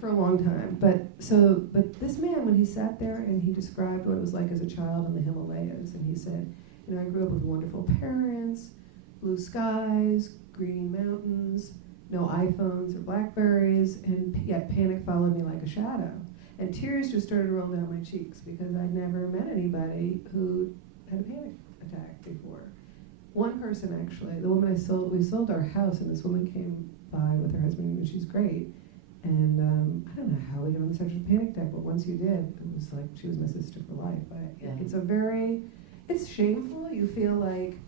for a long time. But this man, when he sat there and he described what it was like as a child in the Himalayas, and he said, I grew up with wonderful parents, blue skies, green mountains, no iPhones or Blackberries, and yet panic followed me like a shadow. And tears just started to roll down my cheeks because I'd never met anybody who had a panic attack before. One person, actually, the woman we sold our house, and this woman came by with her husband, and she's great. And I don't know how we got on such a panic attack, but once you did, it was like she was my sister for life. It's shameful. You feel like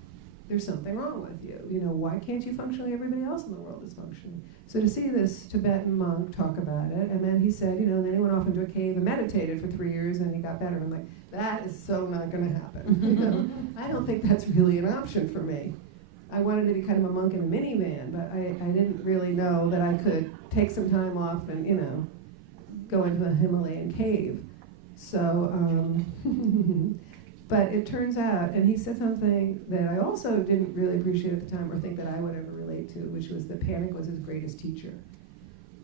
there's something wrong with you. Why can't you function like everybody else in the world is functioning? So to see this Tibetan monk talk about it, and then he said, and then he went off into a cave and meditated for 3 years, and he got better. I'm like, that is so not going to happen. I don't think that's really an option for me. I wanted to be kind of a monk in a minivan, but I didn't really know that I could take some time off and, go into a Himalayan cave. So, but it turns out, and he said something that I also didn't really appreciate at the time or think that I would ever relate to, which was that panic was his greatest teacher.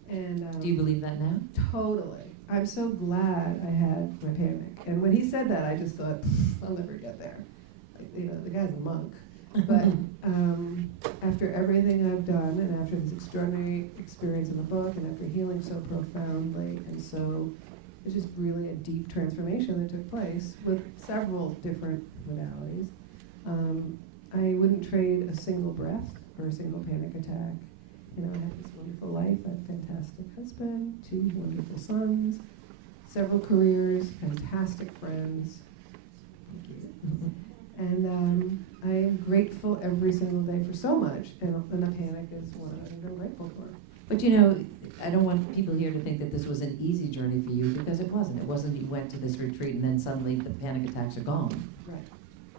And do you believe that now? Totally. I'm so glad I had my panic. And when he said that, I just thought, I'll never get there. The guy's a monk. But after everything I've done, and after this extraordinary experience in the book, and after healing so profoundly, and so it's just really a deep transformation that took place with several different modalities. I wouldn't trade a single breath or a single panic attack. I had this wonderful life, I had a fantastic husband, 2 wonderful sons, several careers, fantastic friends. Thank you. And I am grateful every single day for so much, and the panic is one I'm grateful for. But I don't want people here to think that this was an easy journey for you, because it wasn't. It wasn't you went to this retreat and then suddenly the panic attacks are gone. Right.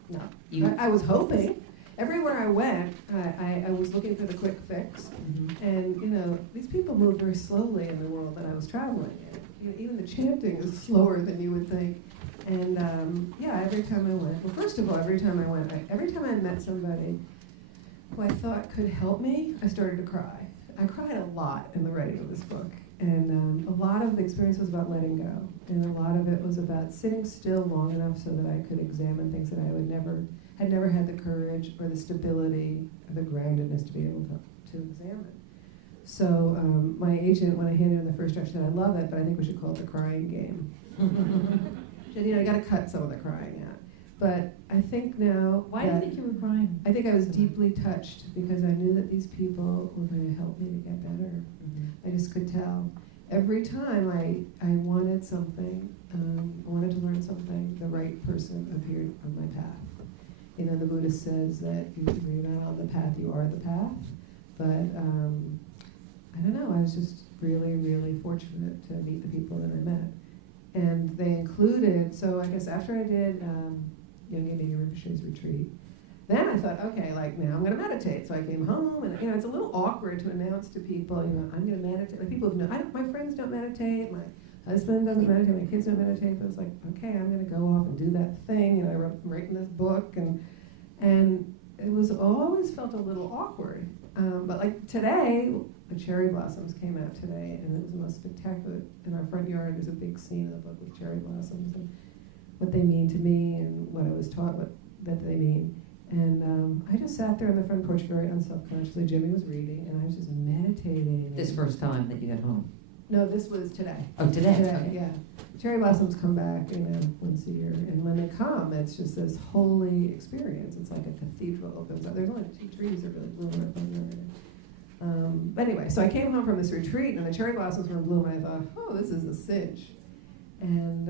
No. I was hoping. Everywhere I went, I was looking for the quick fix. Mm-hmm. And, these people move very slowly in the world that I was traveling in. Even the chanting is slower than you would think. And, every time I went, well, first of all, every time I met somebody who I thought could help me, I started to cry. I cried a lot in the writing of this book. And a lot of the experience was about letting go. And a lot of it was about sitting still long enough so that I could examine things that I had never had the courage or the stability or the groundedness to be able to examine. So my agent, when I handed in the first draft, said, I love it, but I think we should call it the crying game. She said, I got to cut some of the crying out. But I think now... Why do you think you were crying? I think I was deeply touched because I knew that these people were going to help me to get better. Mm-hmm. I just could tell. Every time I wanted something, I wanted to learn something, the right person appeared on my path. The Buddha says that you're not on the path, you are the path. But I don't know, I was just really, really fortunate to meet the people that I met. And they included, so I guess after I did Yogini Rinpoche's retreat, then I thought, okay, now I'm going to meditate. So I came home, and it's a little awkward to announce to people, I'm going to meditate. People have my friends don't meditate, my husband doesn't meditate, my kids don't meditate. But it's like, okay, I'm going to go off and do that thing. I'm writing this book, and it was always felt a little awkward. But today, the cherry blossoms came out today, and it was the most spectacular. In our front yard, there's a big scene in the book with cherry blossoms and what they mean to me and what I was taught that they mean. And I just sat there on the front porch very unselfconsciously. Jimmy was reading, and I was just meditating. This first time that you got home? No, this was today. Oh, today? Okay. Yeah. Cherry blossoms come back, once a year. And when they come, it's just this holy experience. It's like a cathedral opens up. There's only 2 trees that really bloom in our front yard. But anyway, so I came home from this retreat, and the cherry blossoms were in bloom, and I thought, oh, this is a cinch. And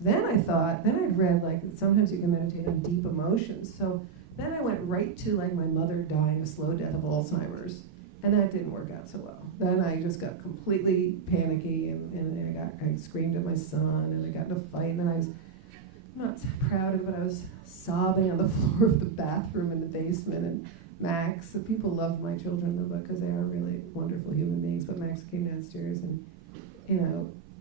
then I'd read, that sometimes you can meditate on deep emotions. So then I went right to, my mother dying a slow death of Alzheimer's. And that didn't work out so well. Then I just got completely panicky, and I screamed at my son, and I got in a fight, and then I was not proud of it, but I was sobbing on the floor of the bathroom in the basement, and Max, the people love my children in the book because they are really wonderful human beings, but Max came downstairs, and,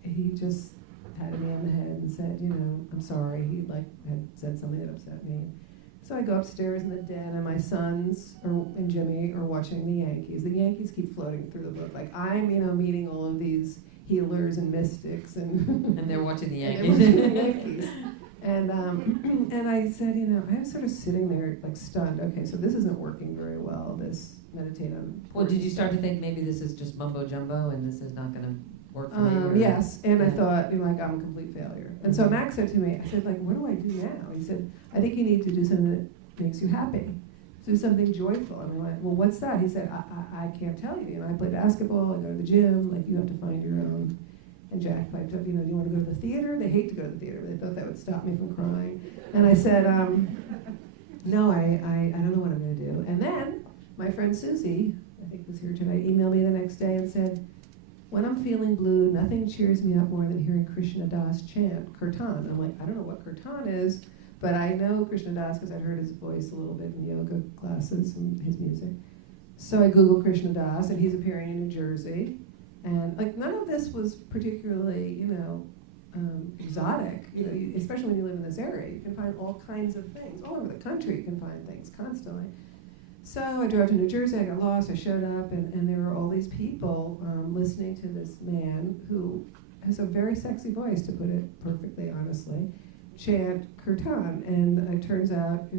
he just patted me on the head and said, I'm sorry. He, had said something that upset me. So I go upstairs in the den, and my sons and Jimmy are watching the Yankees. The Yankees keep floating through the book. Like, I'm, meeting all of these healers and mystics, and And they're watching the and Yankees. they're watching the Yankees. And I said, I was sort of sitting there, like, stunned. Okay, so this isn't working very well, this meditate on. Well, did you start to think maybe this is just mumbo jumbo and this is not going to work for me? Or? Yes, and I Yeah. thought, like, I'm a complete failure. And so Max said to me, I said, like, what do I do now? He said, I think you need to do something that makes you happy. Do something joyful. And I went, well, what's that? He said, I can't tell you. I play basketball, I go to the gym, like, you have to find your own. And Jack piped up, do you want to go to the theater? They hate to go to the theater, but they thought that would stop me from crying. And I said, no, I don't know what I'm going to do. And then my friend Susie, I think was here tonight, emailed me the next day and said, when I'm feeling blue, nothing cheers me up more than hearing Krishna Das chant kirtan. I'm like, I don't know what kirtan is, but I know Krishna Das because I'd heard his voice a little bit in yoga classes and his music. So I Googled Krishna Das, and he's appearing in New Jersey. And like, none of this was particularly, exotic. Especially when you live in this area, you can find all kinds of things. All over the country, you can find things constantly. So I drove to New Jersey, I got lost, I showed up, and there were all these people listening to this man who has a very sexy voice, to put it perfectly honestly, chant kirtan. And it turns out,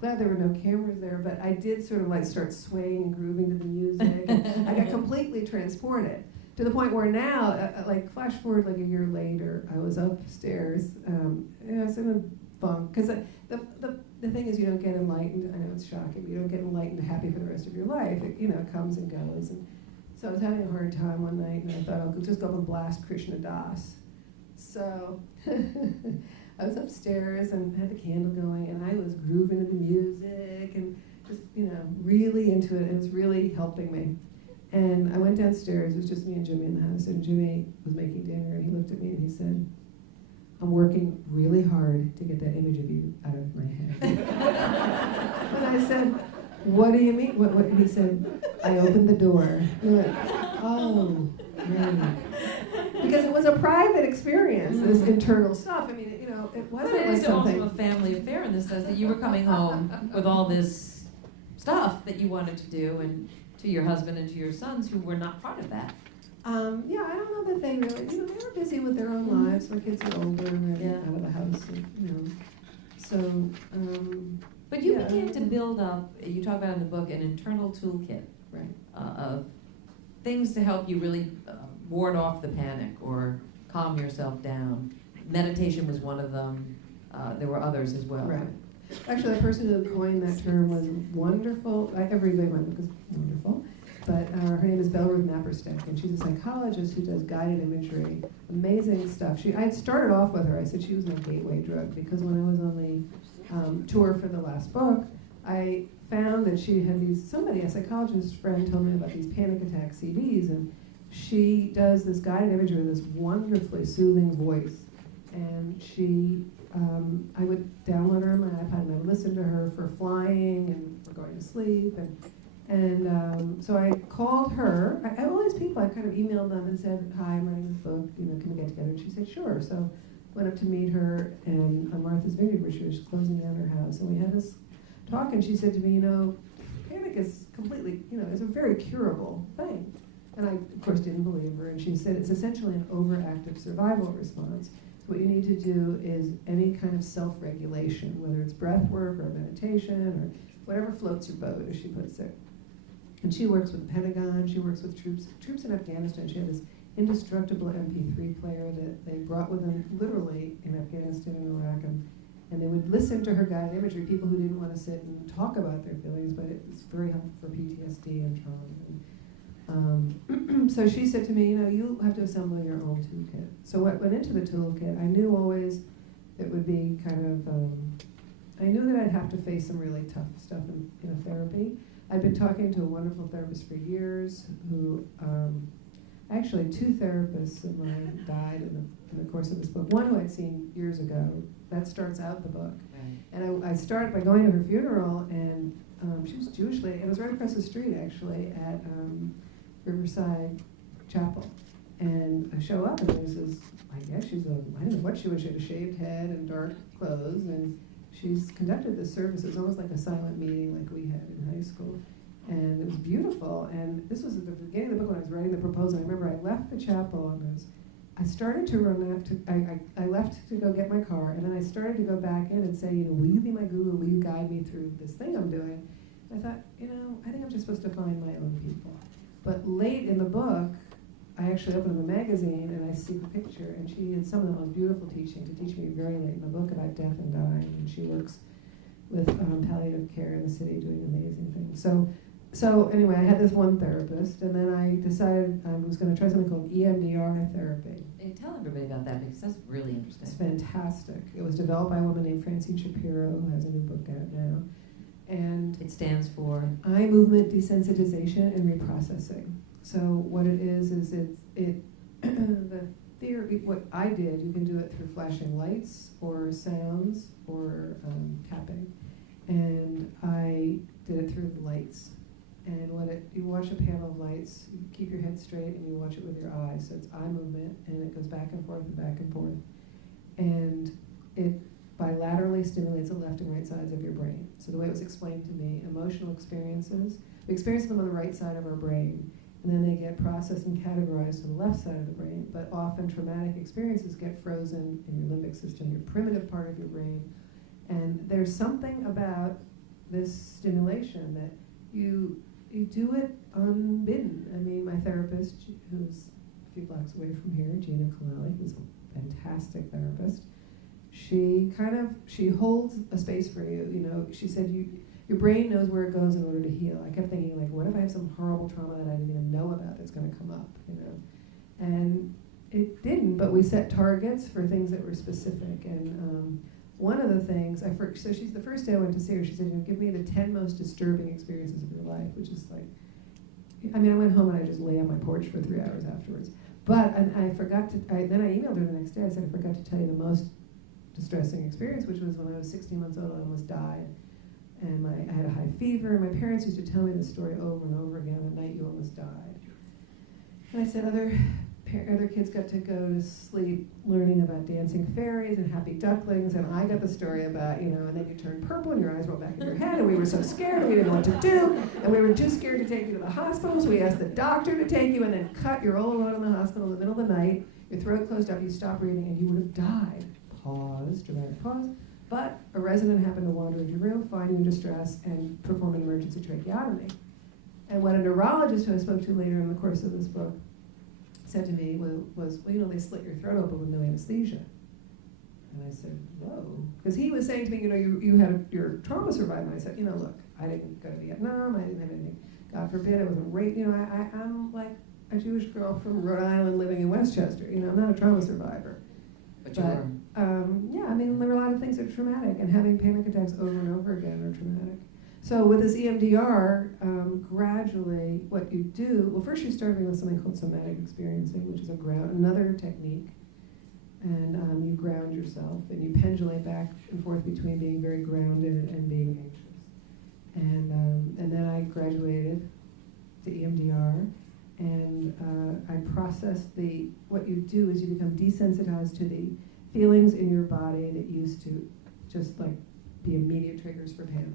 glad there were no cameras there, but I did sort of like start swaying and grooving to the music. And I got completely transported to the point where now, like flash forward like a year later, I was upstairs. I was in a funk, because the thing is, you don't get enlightened. I know it's shocking, but you don't get enlightened and happy for the rest of your life. It comes and goes. And so I was having a hard time one night, and I thought I'll just go up and blast Krishna Das. So I was upstairs and had the candle going, and I was grooving to the music and just, really into it. It was really helping me. And I went downstairs. It was just me and Jimmy in the house, and Jimmy was making dinner, and he looked at me and he said, I'm working really hard to get that image of you out of my head. And I said, what do you mean? What? And he said, I opened the door. And I went, oh, right. Because it was a private experience, this internal stuff. I mean, it wasn't But it like is something. also a family affair in the sense that you were coming home with all this stuff that you wanted to do, and to your husband and to your sons who were not part of that. Yeah, I don't know that they really, they were busy with their own lives. My kids are older and out of the house, and, so. But you yeah. began to build up, you talk about in the book, an internal toolkit Right. Of things to help you really ward off the panic or calm yourself down. Meditation was one of them. There were others as well. Right. Actually, the person who coined that term was wonderful. Everybody in my book is wonderful. But her name is Belruth Naparstek, and she's a psychologist who does guided imagery. Amazing stuff. I had started off with her. I said she was my gateway drug, because when I was on the tour for the last book, I found that she had a psychologist friend told me about these panic attack CDs, and she does this guided imagery with this wonderfully soothing voice. And I would download her on my iPad, and I would listen to her for flying and for going to sleep, and so I called her. All these people, I kind of emailed them and said, hi, I'm writing this book, can we get together? And she said, sure. So went up to meet her on Martha's Vineyard, where she was closing down her house, and we had this talk, and she said to me, panic is completely, is a very curable thing. And I, of course, didn't believe her, and she said it's essentially an overactive survival response. So what you need to do is any kind of self-regulation, whether it's breath work or meditation or whatever floats your boat, as she puts it. And she works with the Pentagon, she works with troops in Afghanistan. She had this indestructible MP3 player that they brought with them literally in Afghanistan and Iraq, and they would listen to her guided imagery, people who didn't want to sit and talk about their feelings, but it's very helpful for PTSD and trauma. So she said to me, you have to assemble your own toolkit. So what went into the toolkit, I knew always it would be kind of, I knew that I'd have to face some really tough stuff in therapy. I'd been talking to a wonderful therapist for years who, actually 2 therapists of mine died in the course of this book. One who I'd seen years ago, that starts out the book. Right. And I started by going to her funeral, and she was a Jewish lady. It was right across the street, actually, at Riverside Chapel. And I show up, and there's this, I guess I don't know what she was. She had a shaved head and dark clothes, and she's conducted this service. It was almost like a silent meeting like we had in high school. And it was beautiful. And this was at the beginning of the book when I was writing the proposal. I remember I left the chapel and I started to run out to, I left to go get my car, and then I started to go back in and say, will you be my guru? Will you guide me through this thing I'm doing? I thought, I think I'm just supposed to find my own people. But late in the book, I actually opened up a magazine and I see the picture, and she had some of the most beautiful teaching to teach me very late in the book about death and dying, and she works with palliative care in the city doing amazing things. So anyway, I had this one therapist, and then I decided I was going to try something called EMDR therapy. Hey, tell everybody about that because that's really interesting. It's fantastic. It was developed by a woman named Francine Shapiro, who has a new book out now. And it stands for eye movement desensitization and reprocessing. So what it is it the theory. What I did, you can do it through flashing lights or sounds or tapping, and I did it through the lights. And you watch a panel of lights, you keep your head straight, and you watch it with your eyes. So it's eye movement, and it goes back and forth and back and forth, and it bilaterally stimulates the left and right sides of your brain. So the way it was explained to me, emotional experiences, we experience them on the right side of our brain, and then they get processed and categorized on the left side of the brain. But often traumatic experiences get frozen in your limbic system, your primitive part of your brain. And there's something about this stimulation that you do it unbidden. I mean, my therapist, who's a few blocks away from here, Gina Colelli, who's a fantastic therapist, she holds a space for you. She said your brain knows where it goes in order to heal. I kept thinking, like, what if I have some horrible trauma that I didn't even know about that's going to come up, And it didn't, but we set targets for things that were specific. And one of the things, so she's the first day I went to see her, she said, give me the 10 most disturbing experiences of your life, which is like, I went home and I just lay on my porch for 3 hours afterwards. But then I emailed her the next day, I said, I forgot to tell you the most distressing experience, which was when I was 16 months old, I almost died. And I had a high fever, and my parents used to tell me this story over and over again, the night you almost died. And I said, other kids got to go to sleep learning about dancing fairies and happy ducklings, and I got the story about, and then you turn purple and your eyes roll back in your head, and we were so scared and we didn't know what to do, and we were too scared to take you to the hospital, so we asked the doctor to take you, and then you're all alone in the hospital in the middle of the night, your throat closed up, you stopped breathing, and you would have died. Pause, dramatic pause. But a resident happened to wander into your room, find you in distress, and perform an emergency tracheotomy. And what a neurologist who I spoke to later in the course of this book said to me was, they slit your throat open with no anesthesia. And I said, whoa. Because he was saying to me, you had your trauma survivor. And I said, look, I didn't go to Vietnam, I didn't have anything. God forbid, I wasn't raped. I'm like a Jewish girl from Rhode Island living in Westchester. I'm not a trauma survivor. But you were. There were a lot of things that are traumatic, and having panic attacks over and over again are traumatic. So with this EMDR, gradually what you do, well, first you start with something called somatic experiencing, which is another technique, and you ground yourself, and you pendulate back and forth between being very grounded and being anxious. And then I graduated to EMDR, and I processed what you do is you become desensitized to the feelings in your body that used to just like be immediate triggers for panic.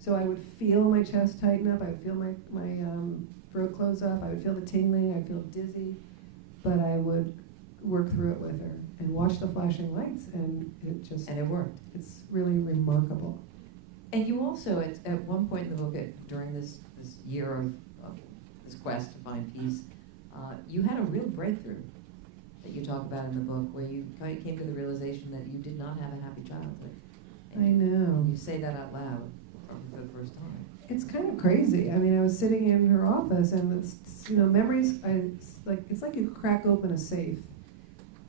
So I would feel my chest tighten up, I would feel my throat close up, I would feel the tingling, I'd feel dizzy, but I would work through it with her and watch the flashing lights, and it worked. It's really remarkable. And you also, at one point in the book, during this year of this quest to find peace, you had a real breakthrough that you talk about in the book, where you came to the realization that you did not have a happy childhood. And I know. You say that out loud for the first time. It's kind of crazy. I was sitting in her office, and memories. It's like you crack open a safe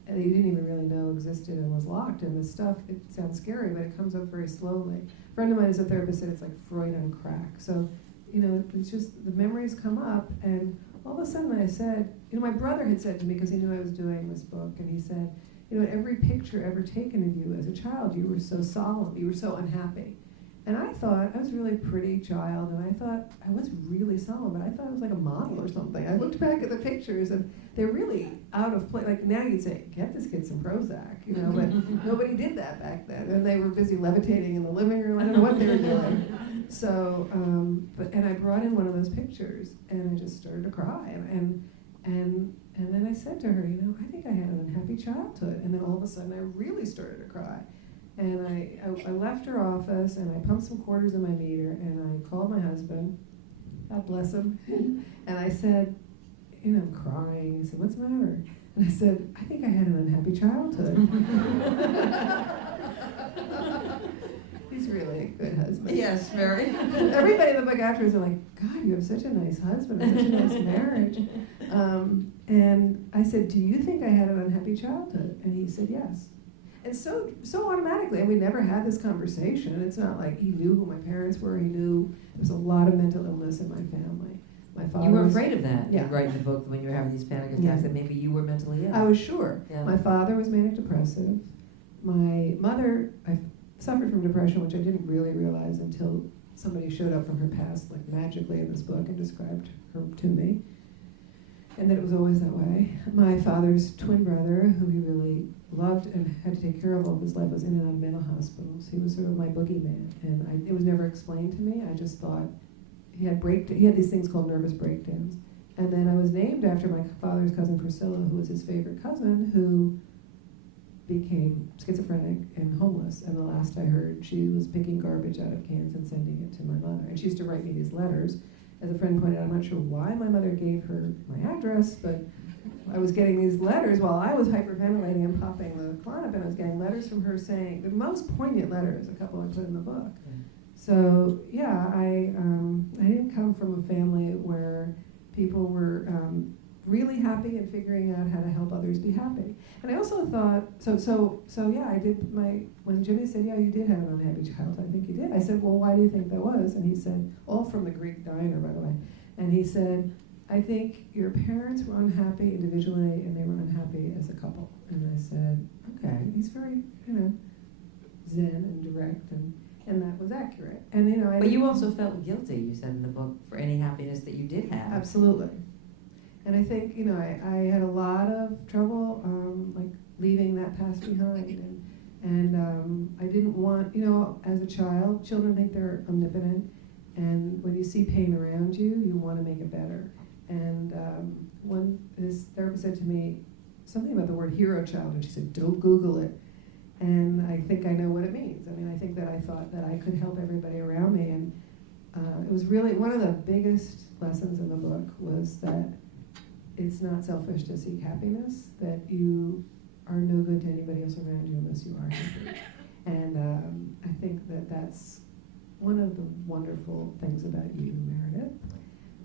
that you didn't even really know existed and was locked. And the stuff, it sounds scary, but it comes up very slowly. A friend of mine is a therapist, said it's like Freud on crack. So, it's just the memories come up, and all of a sudden I said, my brother had said to me, because he knew I was doing this book, and he said, every picture ever taken of you as a child, you were so solemn, you were so unhappy. And I thought, I was a really pretty child, and I thought, I was really solemn, but I thought I was like a model or something. I looked back at the pictures, and they're really out of place. Like now you'd say, get this kid some Prozac, you know, but nobody did that back then. And they were busy levitating in the living room. I don't know what they were doing. So, and I brought in one of those pictures, and I just started to cry. And then I said to her, you know, I think I had an unhappy childhood. And then all of a sudden, I really started to cry. And I left her office, and I pumped some quarters in my meter, and I called my husband, God bless him, and I said, you know, I'm crying. He said, what's the matter? And I said, I think I had an unhappy childhood. He's really a good husband. Yes, very. Everybody in the book afterwards are like, God, you have such a nice husband, and such a nice marriage. And I said, do you think I had an unhappy childhood? And he said, yes. And so automatically, and we never had this conversation. It's not like he knew who my parents were. He knew there was a lot of mental illness in my family. My father You were was, afraid of that, yeah. you write in the book when you were having these panic attacks, Yeah. that maybe you were mentally ill. I was sure. Yeah. My father was manic depressive. My mother, I suffered from depression, which I didn't really realize until somebody showed up from her past, like magically in this book, and described her to me. And that it was always that way. My father's twin brother, who he really loved and had to take care of all of his life, was in and out of mental hospitals. He was sort of my boogeyman, and it was never explained to me. I just thought he had these things called nervous breakdowns. And then I was named after my father's cousin Priscilla, who was his favorite cousin, who became schizophrenic and homeless. And the last I heard, she was picking garbage out of cans and sending it to my mother. And she used to write me these letters. As a friend pointed out, I'm not sure why my mother gave her my address, but I was getting these letters while I was hyperventilating and popping the Klonopin, and I was getting letters from her saying, the most poignant letters, a couple I put in the book. So yeah, I didn't come from a family where people were really happy and figuring out how to help others be happy. And I also thought, so yeah, I did when Jimmy said, yeah, you did have an unhappy childhood, I think you did. I said, well, why do you think that was? And he said, all from the Greek diner, by the way. And he said, I think your parents were unhappy individually and they were unhappy as a couple. And I said, okay, he's very, zen and direct, and that was accurate. And But you also felt guilty, you said in the book, for any happiness that you did have. Absolutely. And I think, I had a lot of trouble, like leaving that past behind. And I didn't want, as a child, children think they're omnipotent. And when you see pain around you, you want to make it better. And this therapist said to me something about the word hero child, and she said, don't Google it. And I think I know what it means. I mean, I think that I thought that I could help everybody around me. And it was really one of the biggest lessons in the book was that it's not selfish to seek happiness, that you are no good to anybody else around you unless you are happy. And I think that that's one of the wonderful things about you, Meredith.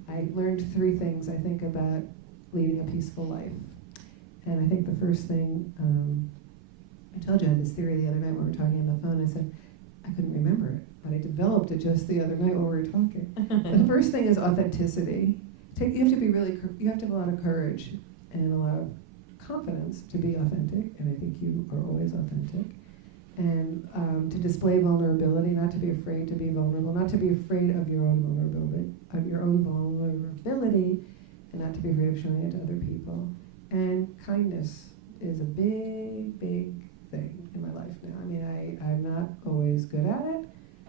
I learned 3 things, I think, about leading a peaceful life. And I think the first thing, I told you I had this theory the other night when we were talking on the phone. I said, I couldn't remember it, but I developed it just the other night when we were talking. The first thing is authenticity. You have to have a lot of courage and a lot of confidence to be authentic, and I think you are always authentic. And to display vulnerability, not to be afraid to be vulnerable, not to be afraid of your own vulnerability, and not to be afraid of showing it to other people. And kindness is a big, big thing in my life now. I mean, I'm not always good at it,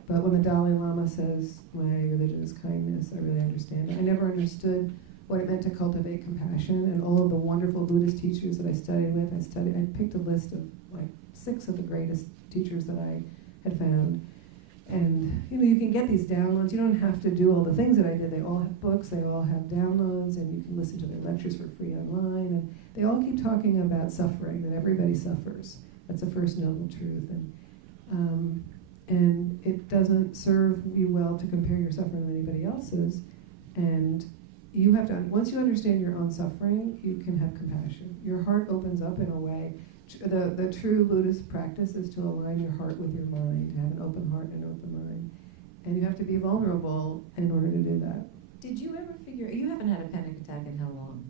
but when the Dalai Lama says my religion is kindness, I really understand it. I never understood what it meant to cultivate compassion, and all of the wonderful Buddhist teachers that I studied with, I picked a list of like 6 of the greatest teachers that I had found. And you can get these downloads. You don't have to do all the things that I did. They all have books, they all have downloads, and you can listen to their lectures for free online. And they all keep talking about suffering, that everybody suffers. That's the first noble truth. And it doesn't serve you well to compare your suffering with anybody else's. And you have to, once you understand your own suffering, you can have compassion. Your heart opens up in a way. The true Buddhist practice is to align your heart with your mind, to have an open heart and an open mind. And you have to be vulnerable in order to do that. Did you ever figure, you haven't had a panic attack in how long?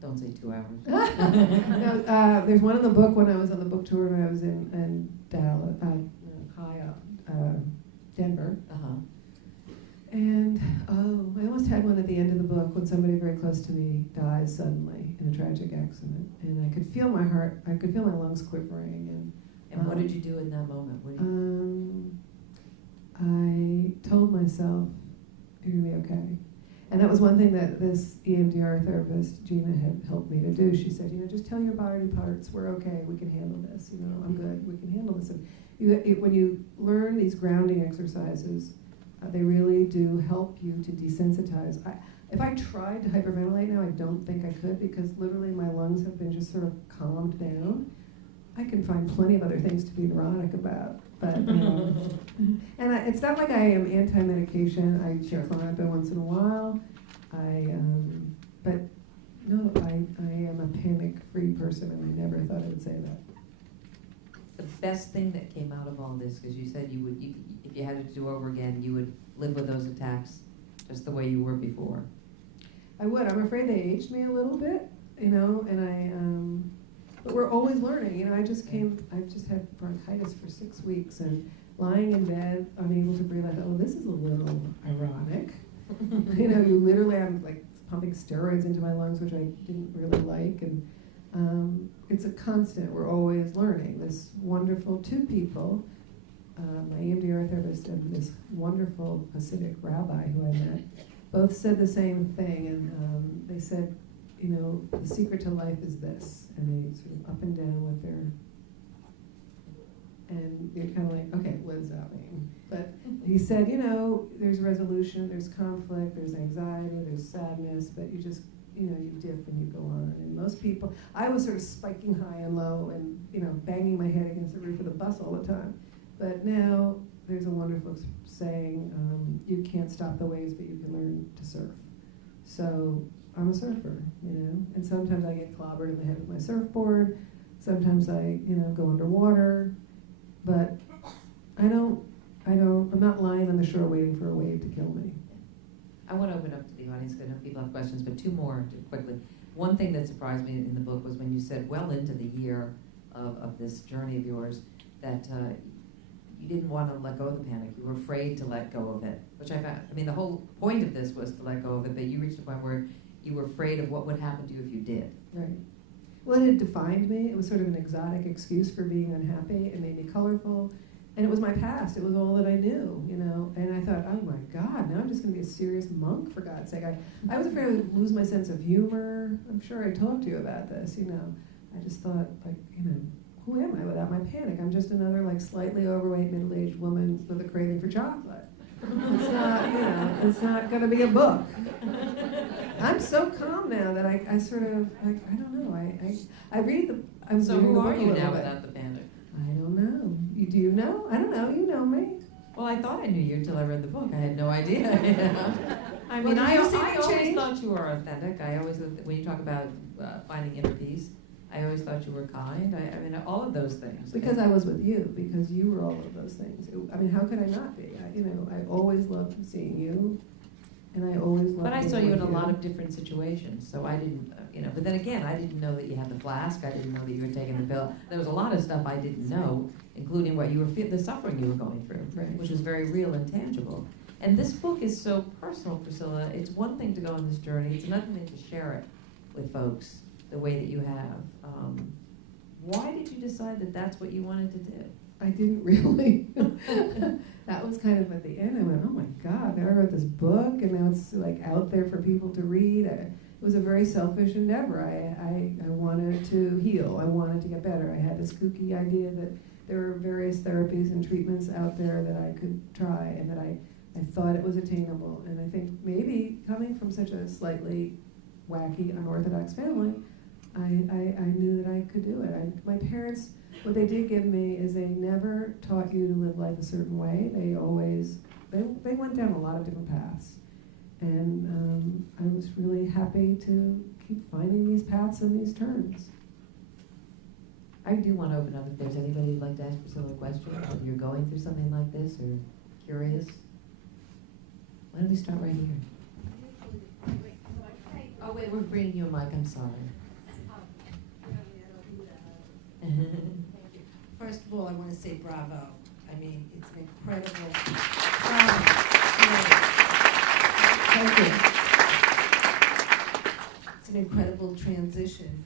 Don't say 2 hours. No, there's one in the book when I was on the book tour when I was in Dallas, the end of the book when somebody very close to me dies suddenly in a tragic accident, and I could feel my heart, I could feel my lungs quivering, And what did you do in that moment? What did you, I told myself, "You're gonna be okay." And that was one thing that this EMDR therapist, Gina, had helped me to do. She said, just tell your body parts, we're okay, we can handle this, I'm good, we can handle this. And when you learn these grounding exercises, they really do help you to desensitize. If I tried to hyperventilate now, I don't think I could, because literally my lungs have been just sort of calmed down. I can find plenty of other things to be neurotic about, but and it's not like I am anti-medication. I take Klonopin once in a while. But no, I am a panic-free person, and I never thought I would say that. the best thing that came out of all this, because you said you would, if you had it to do over again, you would live with those attacks just the way you were before. I would. I'm afraid they aged me a little bit, and but we're always learning. I've just had bronchitis for 6 weeks, and lying in bed, unable to breathe, I thought, oh, this is a little ironic. You literally, I'm like pumping steroids into my lungs, which I didn't really like, and it's a constant. We're always learning. This wonderful two people, my EMDR therapist and this wonderful Hasidic rabbi who I met, both said the same thing, and they said, the secret to life is this, and they sort of up and down with their, and you're kind of like, okay, what does that mean? But he said, there's resolution, there's conflict, there's anxiety, there's sadness, but you just, you dip and you go on. And most people, I was sort of spiking high and low and, banging my head against the roof of the bus all the time. But now there's a wonderful saying, you can't stop the waves, but you can learn to surf. So I'm a surfer, and sometimes I get clobbered in the head with my surfboard. Sometimes I, go underwater, but I'm not lying on the shore waiting for a wave to kill me. I want to open up to the audience because I know people have questions, but two more quickly. One thing that surprised me in the book was when you said well into the year of this journey of yours that you didn't want to let go of the panic. You were afraid to let go of it, which I found, the whole point of this was to let go of it, but you reached a point where you were afraid of what would happen to you if you did. Right. Well, it had defined me. It was sort of an exotic excuse for being unhappy. It made me colorful. And it was my past. It was all that I knew, And I thought, oh my God, now I'm just going to be a serious monk, for God's sake. I was afraid I would lose my sense of humor. I'm sure I talked to you about this, I just thought, who am I without my panic? I'm just another, slightly overweight, middle-aged woman with a craving for chocolate. It's not going to be a book. I'm so calm now that I sort of, I don't know, I read the, I'm So reading who the are book a you little now bit. without the panic? I don't know. Do you know? I don't know. You know me. Well, I thought I knew you until I read the book. I had no idea. I Well, mean, did you see me I always change? thought you were authentic. I always, when you talk about finding inner peace, I always thought you were kind. All of those things. Because I was with you, because you were all of those things. How could I not be? I always loved seeing you, and I always loved But I being saw you in with a lot of different situations, so I didn't, but then again, I didn't know that you had the flask, I didn't know that you were taking the pill. There was a lot of stuff I didn't know, including what you were the suffering you were going through, Right. which was very real and tangible. And this book is so personal, Priscilla. It's one thing to go on this journey, it's another thing to share it with folks the way that you have. Why did you decide that that's what you wanted to do? I didn't really. That was kind of at the end. I went, oh my God, now I wrote this book, and now it's out there for people to read. It was a very selfish endeavor. I wanted to heal. I wanted to get better. I had this kooky idea that there were various therapies and treatments out there that I could try, and that I thought it was attainable. And I think maybe coming from such a slightly wacky, unorthodox family, I knew that I could do it. My parents, what they did give me is they never taught you to live life a certain way. They always, they went down a lot of different paths. And I was really happy to keep finding these paths and these turns. I do want to open up if there's anybody who'd like to ask Priscilla a question, or you're going through something like this, or curious. Why don't we start right here? Oh wait, we're bringing you a mic, I'm sorry. First of all, I want to say bravo. It's an incredible. Thank you. an incredible transition.